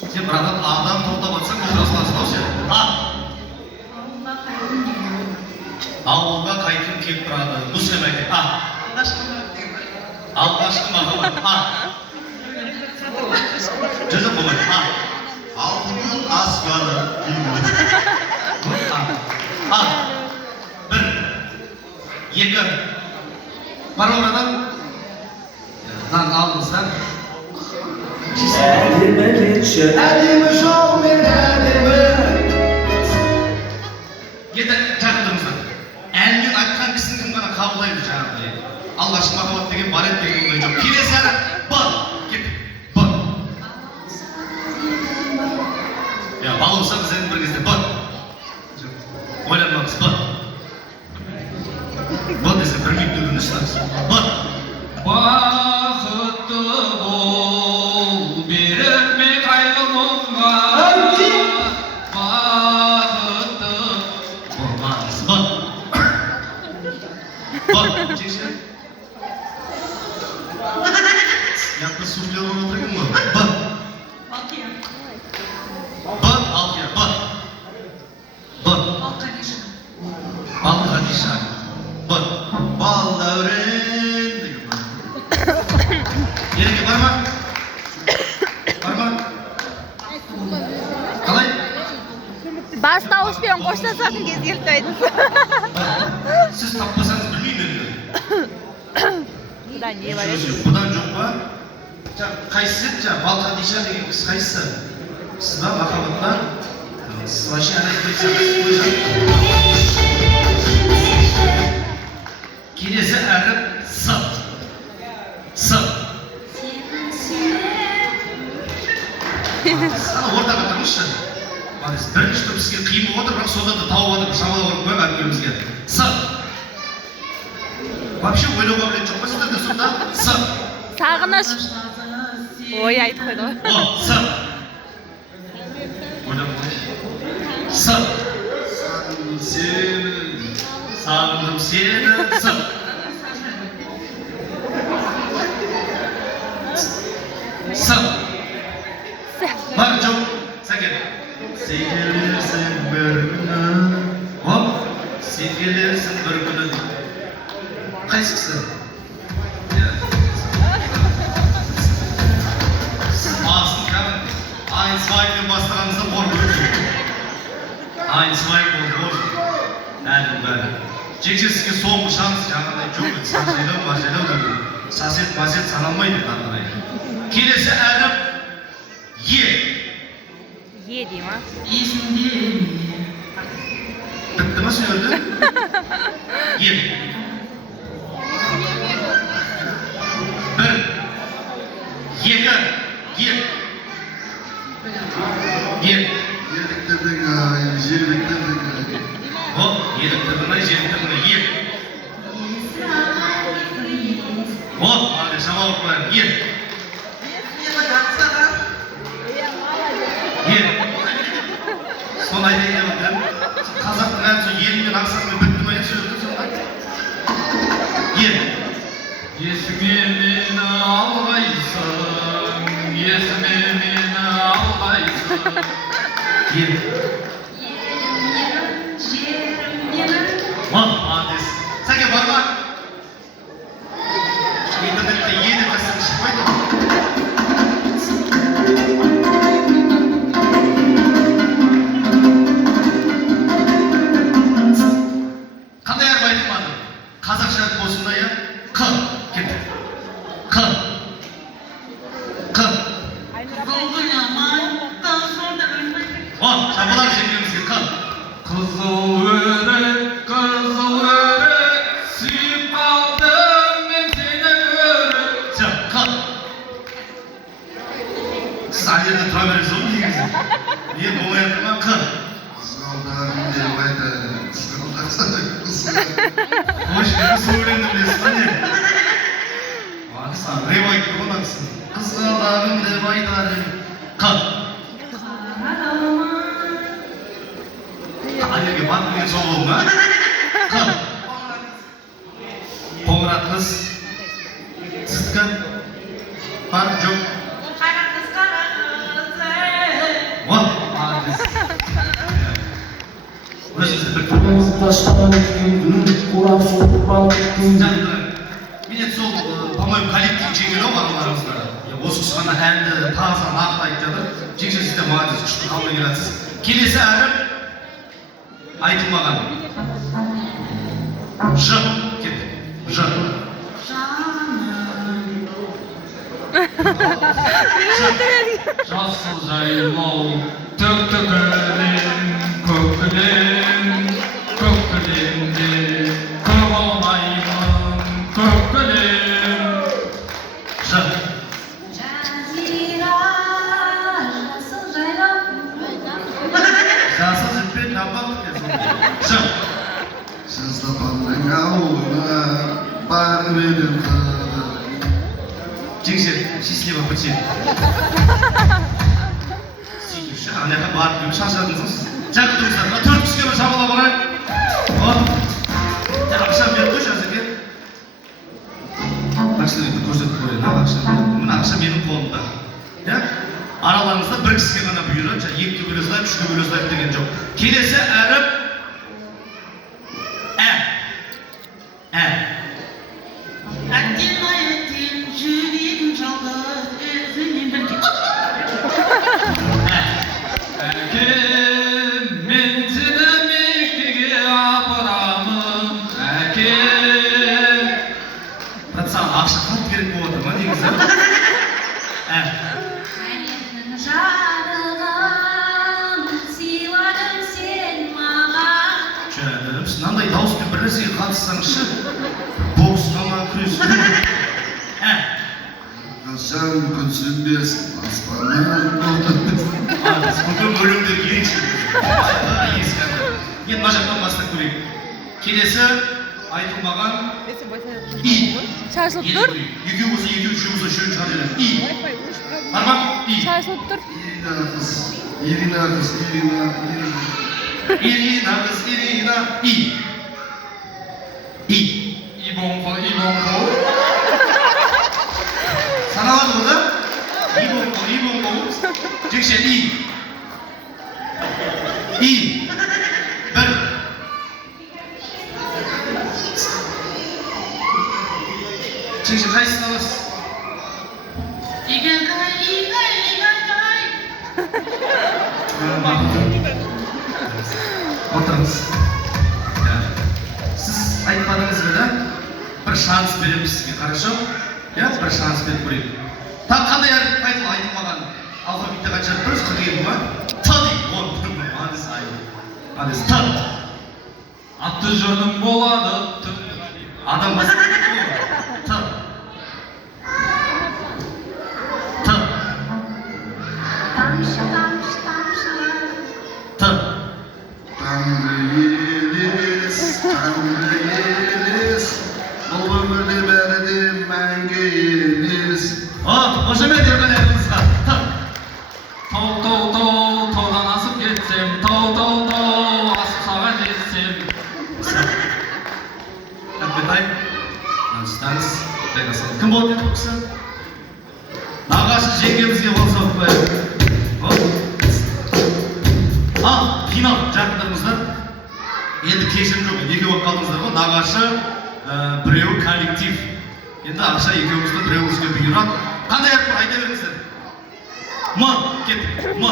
Sen bırakıp ağdan toplap atsan kızarasın o sen. Ауылға қайтып келіп тұрады. Bu semedik. Алғашқы махаббат. Жазып болмайды. Алтынның аспаны. Bir, екі. Пароладан нан алдыңыздар. Әдемі жол мен әдемі. Енді жақын тұрыңыздар. Әнмен айтқан кісінің кім ғана қабылдайды жаңағыдай. Алғашқы махаббат деген бар еді деген ондай жоқ. Келесі әні бар. Кеп. Бар. Бал болса біз енді бір кезде бар. Ойланбаңыз бар. Бар десе бір минут дүргін ұстаңыз. Бар. Бақытты бол, берілме қайғы мұңға. Бақытты болмаңыз. Бар. Бар. Чекші. Яқты суфлерон отырген ғой. Бар. Бар. Алқия. Бар. Бар. Бал Хадиша. Бар. Бал Дәурен деген бар. Ереке бар ма? Бар ма? Қалай? Бас дауыспен қоштасатын кез келіп қойдыңыз. Сіз таппасаңыз білмеймін енді. Бұдан не бар еді? Бұдан жоқ па? Қайсысы еді? Бал Хадиша деген кісі қайсысы? Сіз ба махаббаттан? Сіз вообще ән айтып қойсаңыз. Келесі әріп С. С. Ортаға тұрыңызшы. Бірінші тұр бізге қиын болып отыр, бірақ сонда да тауып отыр, шамалы ұрып қойып әріпкемізге. С. Вообще ойлауға білетін жоқ па сіздерде сонда? С. Сағыныш. Ой, айтып қойды ғой. О, С. Ойлап қойшы. С. Сағындым сені. С. С. Бар жоқ. Сәкен. Сен келерсің бір күні. Оп. Сен келерсің бір күні. Қайсысы? Басын кәмін. Айнсваймен бастыраңызды қор көрді. Айнсвай болды. Әлім бәрі. Жекше сізге соңғы шанс жаңағыдай жоқ еді. Сажайлау, бажайлау деген. Сасет, басет саналмайды қандырай. Келесі әріп Е. Е дей ма? Есімде ме? Бітті ма сөйледі? Е. Bir, екі, Е. Е. Еліктердің ай, желіктердің ай. Оп, еліктердің ай, желіктердің ай. Е. Оп, ады шамалы қойын. Е. Е. Соны айтайын өтірім. Қазақтың ән сол елімен ақсақымен бітті ма еді сөйледі сонда? Е. Есіңе мені алғайсың, есіңе мені алғайсың. Ел. Молодец. Сәке бар ма? Интернетте е деп жазсаң шықпайды. Қандай әріп айтылмады? Қазақша болсын да я? Қ. Кетті. Қ. Қ. О, шапалар жеңгемізге Қ. Қызыл өрік, сүйіп қалдым мен сені көріп. Все, Қ. Сіз әлерде тұра бересіз ғой негізі. Мен болмай жатыр ма? Қ. Қызғалдарым деп айтады. Қош, мен сөйлемді білесіз ба не? Ағысан, реп айтты ғой нағысын. Қызғалдарым деп айтады. Қ. Әлерге бар деген сол болды ма? Қ. Қоңырат қыз. Сіздікі? Бар, жоқ. Өзіңізді бір тұрыңыз. Мен сол, по-моему, коллектив жеңгелеу барыларыңызда. Осы ғана әнді таза нақты айтып жатыр. Жекше сізде молодец, күшті қалмай келатсыз. Келесі әріп айтылмаған. Ж. Кеттік. Ж. Жасыл жайлау төктігінен көккілемде көп алмаймын көккілем. Ж. Жазира, жасыл жайлау. Жасыл жіппен табақ кесін. Ж. Жаздапанның ауылына барып едім қады. Жекше, счастливо бітсе. Сөйтуші, анаяқа барып келіп шашадыңыз ғой сіз. Жақы тұрыңыздар, 4 кісіге бір шабалап барайық. Ақша беріп қойшы әзірге. Ақшаларды көрсетіп қойын, ақша беріп. Мына ақша менің қолымда. Араларыңызда бір кісіге ғана бұйырады, 2-ге бөлесілайып, 3-ге бөлесілайып деген жоқ. Келесі әріп Ә. Ә. Әттен аяттен жүрегім жалғыз өзіңмен бірге. Әкем, мен сені меккеге апарамын. Әкем. Брат, саған ақша қатты керек болып отыр ма негізі? Ә. Әлемнің жарығын сыйладың сен маған. Жаным, мынандай дауыспен бір нәрсеге қатыссаңызшы. Боксқа ма, күреске ма? Ә. Қашан күнсінбесін аспаннан Бүгін өлімдер ерекше. Ескі әні. Енді мына жақтан бастап көрейік. Келесі айтылмаған И. Шашылып Енді тұр. көрейік. Екеу болса екеу, үшеу болса үшеуін шығарып жібереді. И. Бар ма? И. Шашылып тұр. Ирина қыз, Ирина. Ирина қыз, Ирина. И. И. 이봉고. саналады ғой да? И-бомбо. Жекше И. И. Бір. Жекше қайсысын аласыз? Игай. Отырыңыз. Сіз айтпадыңыз ба да? Бір шанс береміз сізге, хорошо? Бір шанс беріп көрейік. Қандай айтылмаған алфавитте қанша біріз 47 ма? Т дейді. Мадес. Т. Атты жырдың болады. Адам басқа Т. Тамшы. Т. Tanrı елес, бұл өмірде бәрі де мәңгі елес. Қошемет ерген әрімізға. Т. Таудан асып кетсем, тау, асып саған жетсем. Әппетай. Таныстаңыз. Кім болып еді бұл кісі? Нағашы жеңгемізге болса қояйық. Финал жақындарыңыздар. Енді кешірім жоқ, екеу болып қалдыңыздар ғой. Нағашы, біреуі коллектив. Енді ақша екеуімізді біреуімізге бұйырады. Қандай әріп айта беріңіздер? М. Кеттік. М.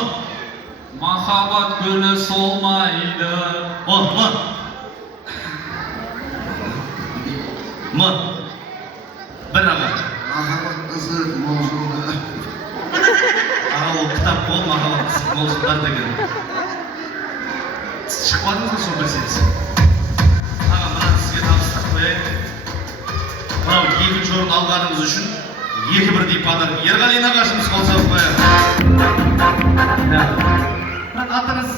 Махаббат гүлі солмайды. М. Бір аға. Махаббат қызық мол жолда. Аға ол кітап бол, махаббат қызық мол жылдар деген. Шықпадыңыз ба сол білсеңіз? Аға, мына сізге табыстап қояйық. Мынау екінші орын алғаныңыз үшін 2 бірдей подарок. Ерғали нағашымыз қол соғып қояйық. Атыңыз?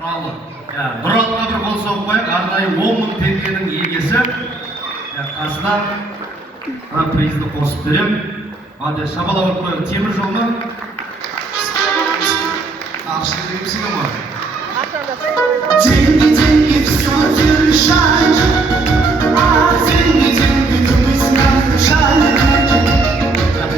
Нұралы. Нұралыға бір қол соғып қояйық. Арнайы 10.000 теңгенің егесі. Қасына призді қосып берем. Шабалап қояйық. Темір жол ма? Ақша деген сізге ма? Деньги, все ты решаешь.